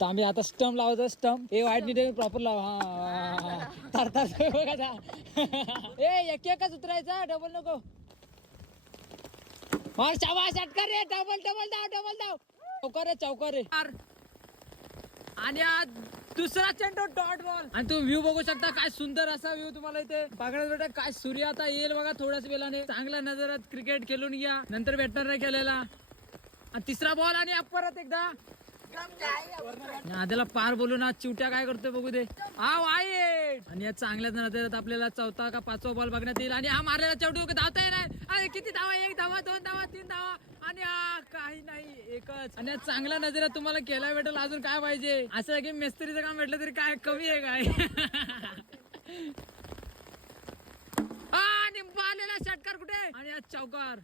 तर आम्ही आता स्टंप लावतो. स्टंप हे वाईट नीट प्रॉपर लाव. हा बघा ए एक एकच उतरायचा, डबल नको. और शाबाश षटकार रे, डबल डबल धाव, डबल धाव. चौकार रे, चौकार रे. आणि आज दुसरा चेंडू डॉट बॉल. आणि तुम्ही व्ह्यू बघू शकता, काय सुंदर असा व्ह्यू तुम्हाला इथे बघायला भेटेल. काय सूर्य आता येईल बघा थोड्याच वेळाने. चांगल्या नजरात क्रिकेट खेळून घ्या. नंतर भेटणार नाही केलेला. आणि तिसरा बॉल आणि परत एकदा आधीला पार बोलून आज चिवट्या काय करतोय बघू दे. हा वाईट. आणि या चांगल्याच नजरेत आपल्याला चौथा का पाचवा बॉल बघण्यात येईल. आणि हा मारलेला चेंडू धावता येणार. किती धावा, एक धावा, दोन धावा, तीन धावा. आणि काही नाही, एकच. आणि चांगल्या नजरेत तुम्हाला केला भेटेल. अजून काय पाहिजे. असं आहे की मिस्त्रीचं काम भेटलं तरी काय कमी आहे काय. आणि बालेला षटकार कुठे. आणि आज चौकार.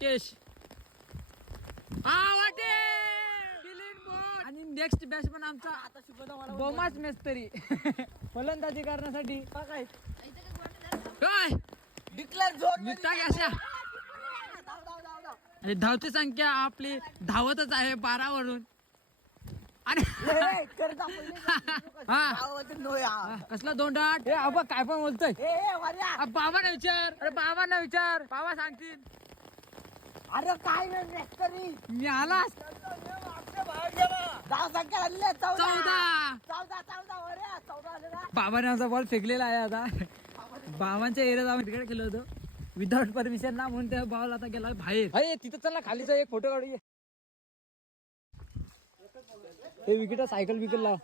केश आणि नेक्स्ट बॅट्समन आमचा बोमाच मिस्त्री. फलंदाजी करण्यासाठी काय डिक्लेअर झोन आणि धावची संख्या आपली धावतच आहे 12 वरून. आणि कसला 2 डाट. अबा काय पण बोलतोय. बाबांना विचार. अरे बाबांना विचार, बाबा सांगतील. अरे काय नाही मी आला. 14 बाबाने आमचा बॉल फेकलेला आहे. आता बाबांच्या एरियात आम्ही क्रिकेट खेळलो होतो विदाउट परमिशन ना, म्हणून त्या बॉल आता गेला बाहेर. अरे तिथं चला खालीचा एक फोटो काढूया. हे विकेट सायकल विकेट लाव.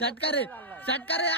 षटकार रे, षटकार रे.